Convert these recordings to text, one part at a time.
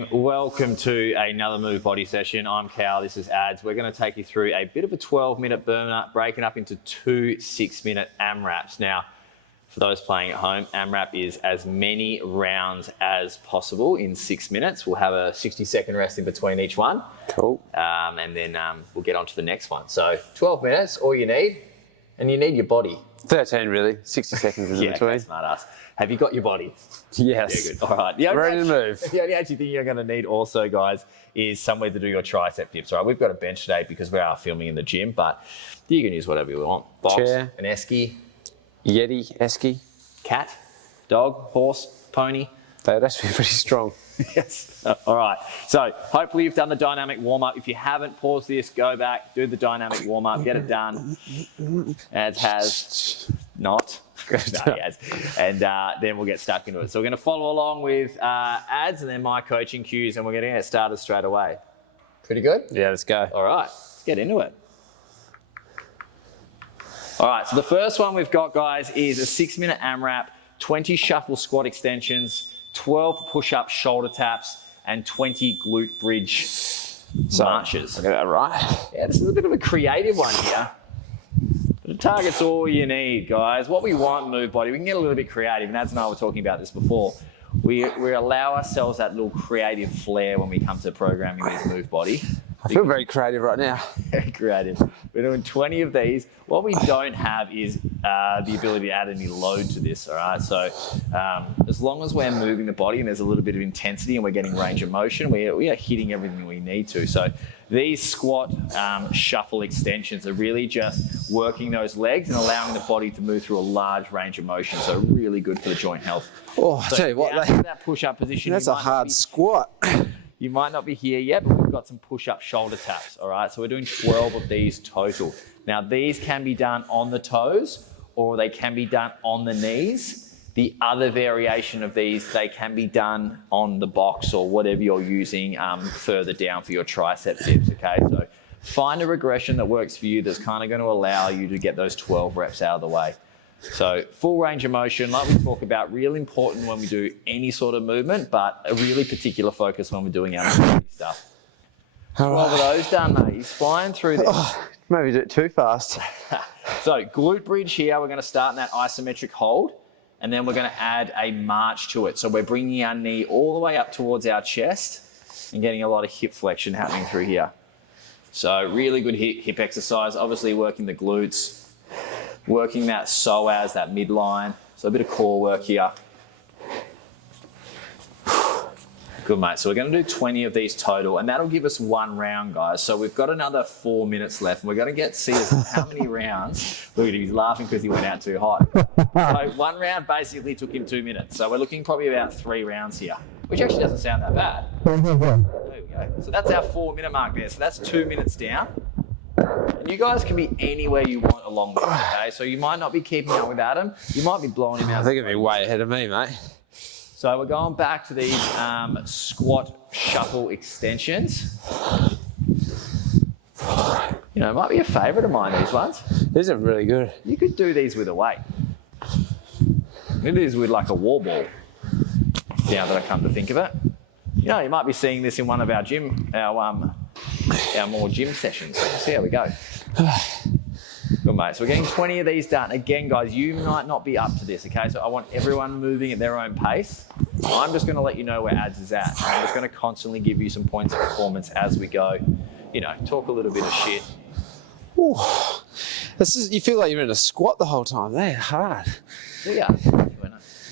team, welcome to another Move Body session. I'm Cal, this is Ads. We're going to take you through a bit of a 12-minute burner, breaking up into 2 6-minute AMRAPs. Now, for those playing at home, AMRAP is as many rounds as possible in 6 minutes. We'll have a 60-second rest in between each one. Cool. And then we'll get on to the next one. So 12 minutes, all you need, and you need your body. 13 really, 60 seconds in between. Okay, smart ass. Have you got your body? Yes. Yeah, good. All right. Ready to move. The only actually thing you're going to need also, guys, is somewhere to do your tricep dips. All right, we've got a bench today because we are filming in the gym, but you can use whatever you want. Box, chair, an esky, yeti, esky, cat, dog, horse, pony. They would actually be pretty strong. Yes. All right. So hopefully you've done the dynamic warm-up. If you haven't, pause this, go back, do the dynamic warm-up, get it done. Ads has not. No, he has. And then we'll get stuck into it. So we're going to follow along with Ads and then my coaching cues, and we're going to get started straight away. Pretty good? Yeah, let's go. All right. Let's get into it. All right. So the first one we've got, guys, is a 6-minute AMRAP, 20 shuffle squat extensions, 12 push-up shoulder taps, and 20 glute bridge marches. I got that right. Yeah, this is a bit of a creative one here. The target's all you need, guys. What we want, Move Body, we can get a little bit creative, and Ads and I were talking about this before. We allow ourselves that little creative flair when we come to programming this Move Body. I feel very creative right now. Very creative. We're doing 20 of these. What we don't have is the ability to add any load to this, all right? So as long as we're moving the body and there's a little bit of intensity and we're getting range of motion, we are hitting everything we need to. So these squat shuffle extensions are really just working those legs and allowing the body to move through a large range of motion. So really good for the joint health. Oh, I tell you what, that push-up position. That's a hard squat. You might not be here yet, but we've got some push-up shoulder taps, all right? So we're doing 12 of these total. Now, these can be done on the toes or they can be done on the knees. The other variation of these, they can be done on the box or whatever you're using further down for your tricep dips, okay? So find a regression that works for you that's kind of going to allow you to get those 12 reps out of the way. So full range of motion, like we talk about, real important when we do any sort of movement, but a really particular focus when we're doing our stuff. All right. Well, with those done, mate, he's flying through this. Oh, maybe do it too fast. So glute bridge here, we're going to start in that isometric hold, and then we're going to add a march to it. So we're bringing our knee all the way up towards our chest and getting a lot of hip flexion happening through here. So really good hip exercise, obviously working the glutes, working that psoas, that midline. So a bit of core work here. Good, mate. So we're going to do 20 of these total, and that'll give us 1 round, guys. So we've got another 4 minutes left, and we're going to see how many rounds. Look at him, he's laughing because he went out too hot. So 1 round basically took him 2 minutes. So we're looking probably about 3 rounds here, which actually doesn't sound that bad. There we go. So that's our 4-minute mark there. So that's 2 minutes down. And you guys can be anywhere you want along this, okay? So you might not be keeping up with Adam. You might be blowing him out. I think it'd be way ahead of me, mate. So we're going back to these squat shuffle extensions. You know, it might be a favourite of mine, these ones. These are really good. You could do these with a weight. You could do these with like a wall ball, now that I come to think of it. You know, you might be seeing this in one of our more gym sessions. Let's see how we go. Good, mate. So we're getting 20 of these done. Again, guys, you might not be up to this, okay? So I want everyone moving at their own pace. I'm just going to let you know where Ads is at. I'm just going to constantly give you some points of performance as we go. You know, talk a little bit of shit. Ooh. You feel like you're in a squat the whole time. They're hard. Yeah,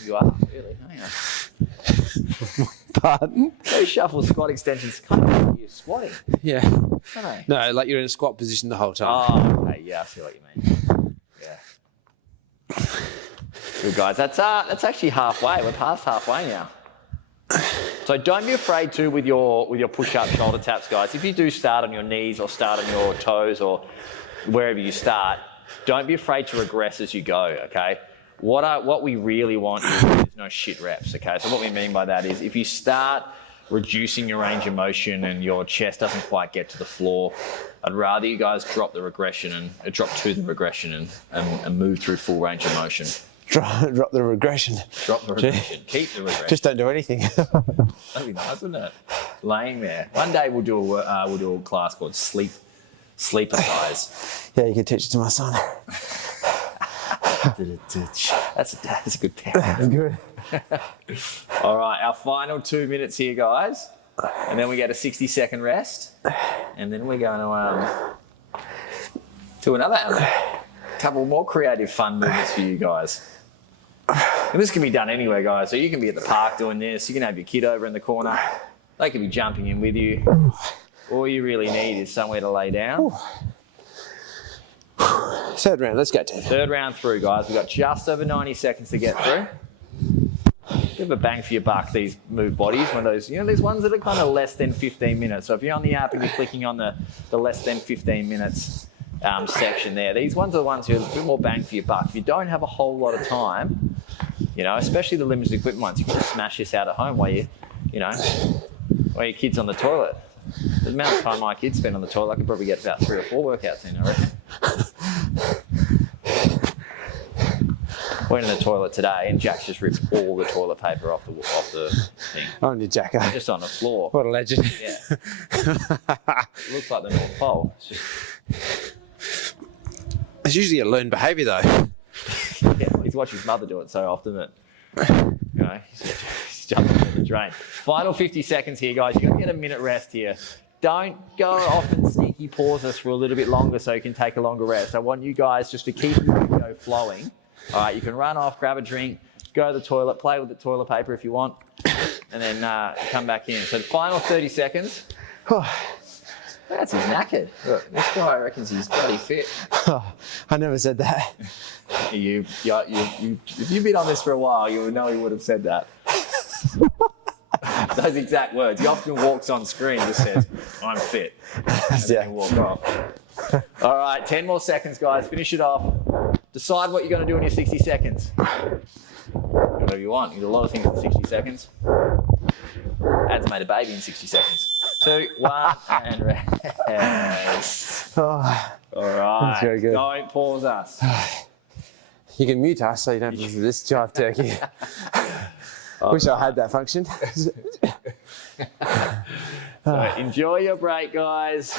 you are, really, aren't you? Pardon? Those shuffle squat extensions kind of like you're squatting. Yeah. Don't they? No, like you're in a squat position the whole time. Oh, okay. Yeah, I see what you mean. Yeah. Good, guys. That's actually halfway. We're past halfway now. So don't be afraid to with your push-up shoulder taps, guys. If you do start on your knees or start on your toes or wherever you start, don't be afraid to regress as you go, okay? What we really want is no shit reps, okay? So what we mean by that is if you start reducing your range of motion and your chest doesn't quite get to the floor, I'd rather you guys drop the regression and drop to the regression and move through full range of motion. Drop the regression. Drop the regression. Keep the regression. Just don't do anything. That'd be nice, wouldn't it? Laying there. One day we'll do a class called sleep exercise. Yeah, you can teach it to my son. That's a good pair. That's good. All right, our final 2 minutes here, guys, and then we get a 60-second rest, and then we're going to do another couple more creative, fun movements for you guys. And this can be done anywhere, guys. So you can be at the park doing this. You can have your kid over in the corner. They can be jumping in with you. All you really need is somewhere to lay down. Third round, let's go, Ted. Third round through, guys. We've got just over 90 seconds to get through. Bit of a bang for your buck, these move bodies. One of those, these ones that are kind of less than 15 minutes. So if you're on the app and you're clicking on the less than 15 minutes section there, these ones are the ones who are a bit more bang for your buck. If you don't have a whole lot of time, especially the limited equipment ones, you can just smash this out at home while while your kid's on the toilet. The amount of time my kids spend on the toilet, I could probably get about 3 or 4 workouts in, I reckon. Went in the toilet today and Jack's just ripped all the toilet paper off the thing. On your Jacko. Just on the floor. What a legend. Yeah. It looks like the North Pole. It's usually a learned behaviour though. Yeah, he's watched his mother do it so often that he's jumping into the drain. Final 50 seconds here, guys. You've got to get a minute rest here. Don't go off and sneaky pause us for a little bit longer so you can take a longer rest. I want you guys just to keep the video flowing. All right, you can run off, grab a drink, go to the toilet, play with the toilet paper if you want, and then come back in. So the final 30 seconds. That's his knackered. Look, this guy reckons he's bloody fit. I never said that. If you've been on this for a while, you would know he would have said that. Those exact words. He often walks on screen and just says, "I'm fit," and then walk off. All right, 10 more seconds, guys. Finish it off. Decide what you're going to do in your 60 seconds. Whatever you want. You do a lot of things in 60 seconds. Ad's made a baby in 60 seconds. 2, 1, and rest. All right. That's very good. Don't pause us. You can mute us so you don't have to listen to this jive turkey. Wish I had that function. So enjoy your break, guys.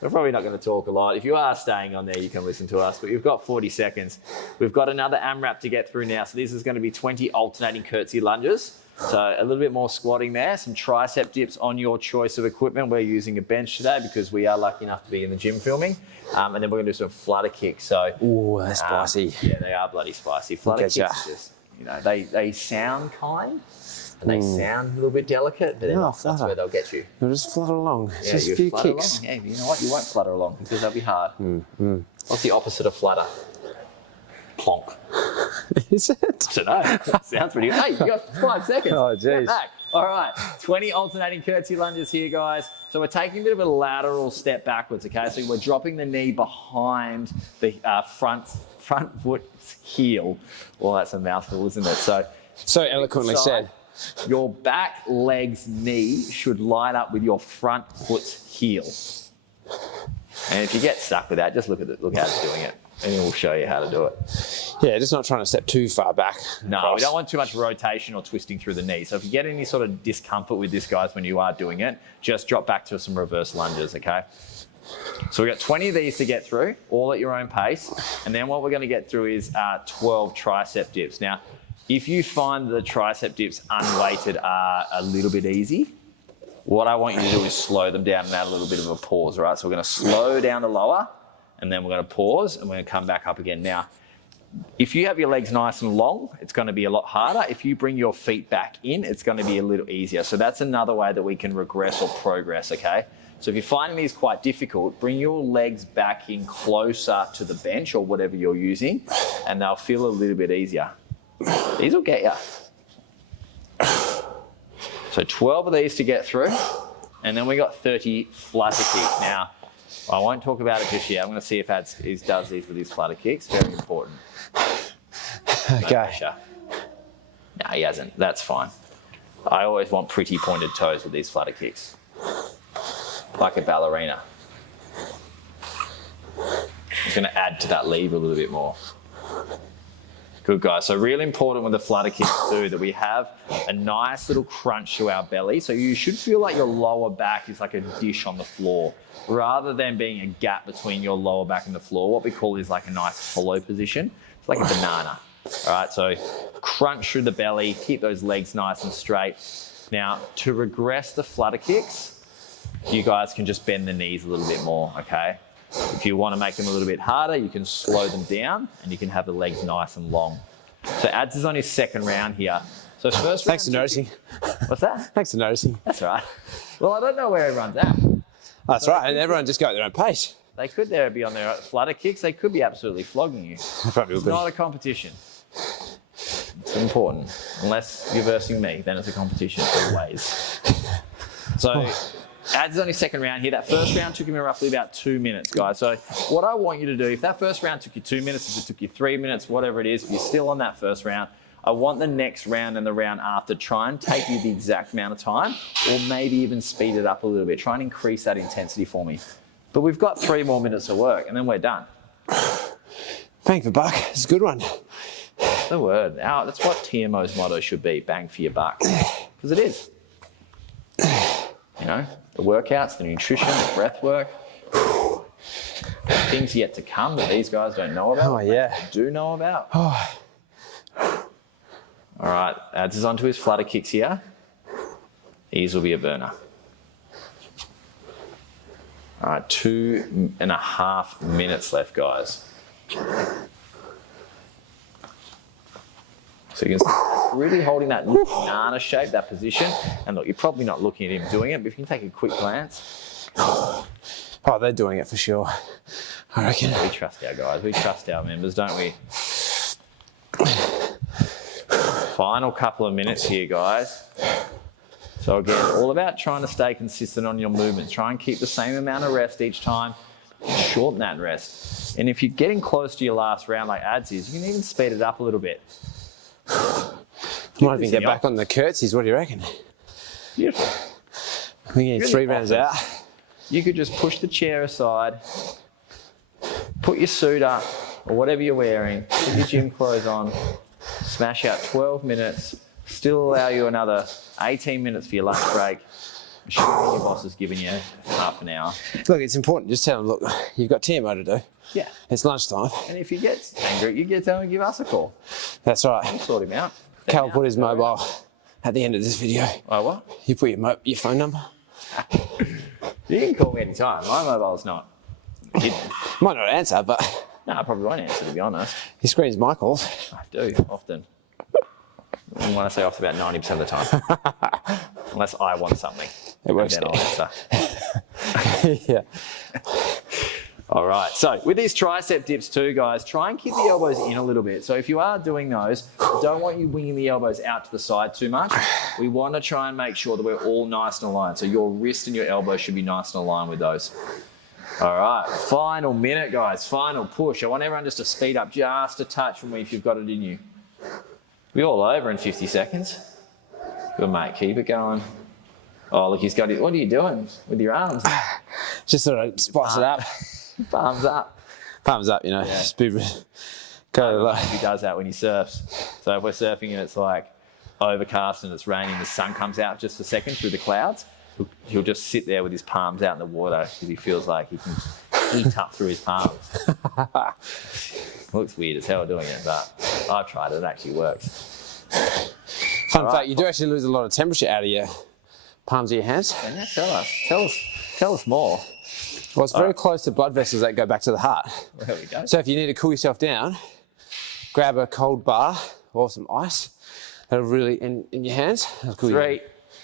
We're probably not going to talk a lot. If you are staying on there, you can listen to us, but you've got 40 seconds. We've got another AMRAP to get through now. So this is going to be 20 alternating curtsy lunges. So a little bit more squatting there, some tricep dips on your choice of equipment. We're using a bench today because we are lucky enough to be in the gym filming. And then we're going to do some flutter kicks. So, ooh, they're spicy. Yeah, they are bloody spicy. Flutter kicks just, they sound kind. And they sound a little bit delicate, but that's where they'll get you. You'll just flutter along. It's just a few kicks. Along. Yeah, you know what? You won't flutter along because they'll be hard. What's the opposite of flutter? Plonk. Is it? I don't know. Sounds pretty good. Hey, you got 5 seconds. Oh, jeez. All right, 20 alternating curtsy lunges here, guys. So we're taking a bit of a lateral step backwards, okay? So we're dropping the knee behind the front foot heel. Well, that's a mouthful, isn't it? So eloquently said. Your back leg's knee should line up with your front foot's heel. And if you get stuck with that, just look how it's doing it. And we'll show you how to do it. Yeah, just not trying to step too far back. No, we don't want too much rotation or twisting through the knee. So if you get any sort of discomfort with this, guys, when you are doing it, just drop back to some reverse lunges, okay? So we've got 20 of these to get through, all at your own pace. And then what we're going to get through is 12 tricep dips. Now, if you find the tricep dips unweighted are a little bit easy, what I want you to do is slow them down and add a little bit of a pause, all right? So we're going to slow down the lower, and then we're going to pause, and we're going to come back up again. Now, if you have your legs nice and long, it's going to be a lot harder. If you bring your feet back in, it's going to be a little easier. So that's another way that we can regress or progress, okay? So if you're finding these quite difficult, bring your legs back in closer to the bench or whatever you're using, and they'll feel a little bit easier. These will get you. So 12 of these to get through, and then we got 30 flutter kicks. Now, I won't talk about it just yet. I'm going to see if Ad does these with his flutter kicks. Very important. Okay. No, he hasn't. That's fine. I always want pretty pointed toes with these flutter kicks. Like a ballerina. It's going to add to that lever a little bit more. Good, guys. So really important with the flutter kicks too, that we have a nice little crunch to our belly. So you should feel like your lower back is like a dish on the floor, rather than being a gap between your lower back and the floor. What we call is like a nice hollow position. It's like a banana. All right, so crunch through the belly, keep those legs nice and straight. Now, to regress the flutter kicks, you guys can just bend the knees a little bit more, okay? If you want to make them a little bit harder, you can slow them down and you can have the legs nice and long. So Ads is on his second round here. So first Thanks for noticing. What's that? Thanks for noticing. That's right. Well, I don't know where everyone's at. That's right, and everyone just go at their own pace. They could there be on their flutter kicks. They could be absolutely flogging you. Probably It's not a competition. It's important. Unless you're versing me, then it's a competition always. So Ads is on his second round here. That first round took him roughly about 2 minutes, guys. So what I want you to do, if that first round took you 2 minutes, if it took you 3 minutes, whatever it is, if you're still on that first round, I want the next round and the round after try and take you the exact amount of time, or maybe even speed it up a little bit. Try and increase that intensity for me. But we've got 3 more minutes of work and then we're done. Bang for buck. It's a good one. That's the word. That's what TMO's motto should be, bang for your buck. Because it is. You know, the workouts, the nutrition, the breath work, things yet to come that these guys don't know about. Oh, yeah. Do know about. All right, Ads is onto his flutter kicks here. These will be a burner. All right, 2.5 minutes left, guys. So you can see really holding that banana shape, that position. And look, you're probably not looking at him doing it, but if you can take a quick glance. Oh, they're doing it for sure, I reckon. We trust our guys. We trust our members, don't we? Final couple of minutes here, guys. So again, all about trying to stay consistent on your movements. Try and keep the same amount of rest each time. Shorten that rest. And if you're getting close to your last round like Ads is, you can even speed it up a little bit. Might even get back on the curtsies. What do you reckon? Beautiful. We need 3 rounds out. You could just push the chair aside, put your suit up or whatever you're wearing, put your gym clothes on, smash out 12 minutes, still allow you another 18 minutes for your lunch break. I'm sure your boss has given you half an hour. Look, it's important. Just tell them, look, you've got TMO to do. Yeah. It's lunchtime. And if you get angry, you get to give us a call. That's right. We'll sort him out. Cal put his mobile at the end of this video. Oh, what? You put your phone number. You can call me anytime. My mobile's not hidden. Might not answer, but No, I probably won't answer, to be honest. he screens my calls. I do, often. And when I say often, about 90% of the time. Unless I want something. It works. Then I'll answer. Yeah. All right, so with these tricep dips too, guys, try and keep the elbows in a little bit. So if you are doing those, I don't want you winging the elbows out to the side too much. We want to try and make sure that we're all nice and aligned. So your wrist and your elbow should be nice and aligned with those. All right, final minute, guys, final push. I want everyone just to speed up just a touch from me if you've got it in you. We're all over in 50 seconds. Good, mate, keep it going. Oh, look, he's got it. What are you doing with your arms? Just sort of spice it up. Palms up. Palms up, you know. Yeah. Just be, go like. He does that when he surfs. So if we're surfing and it's like overcast and it's raining, the sun comes out just a second through the clouds, he'll just sit there with his palms out in the water because he feels like he can eat up through his palms. Looks weird as hell doing it, but I've tried it. It actually works. Fun fact, you do actually lose a lot of temperature out of your palms of your hands. Yeah, tell us more. Well, it's very close to blood vessels that go back to the heart. There we go. So if you need to cool yourself down, grab a cold bar or some ice. That'll really, in your hands. That'll cool you down.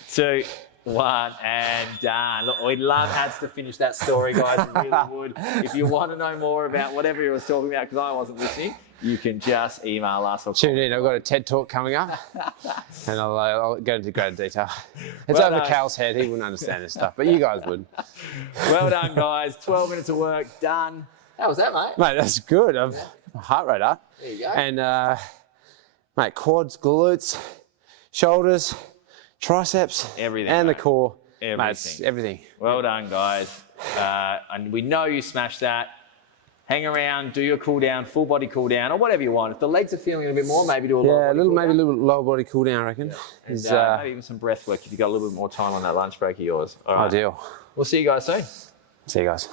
3, 2, 1, and done. Look, we'd love Ads to finish that story, guys. We really would. If you want to know more about whatever he was talking about, because I wasn't listening, you can just email us or Tune in. I've got a TED talk coming up, and I'll go into greater detail. It's Well over done. Cal's head. He wouldn't understand this stuff, but you guys would. Well done, guys. 12 minutes of work done. How was that, mate? Mate, that's good. I've got my heart rate up. There you go. And, mate, quads, glutes, shoulders, triceps, Everything, and the mate. core. Everything. Mate, it's everything. Well done, guys. And we know you smashed that. hang around, do your cool down, full body cool down, or whatever you want. If the legs are feeling a bit more, maybe do a maybe a little lower body cool down, I reckon. Yeah. And, maybe even some breath work if you've got a little bit more time on that lunch break of yours. All right. Ideal. We'll see you guys soon. See you guys.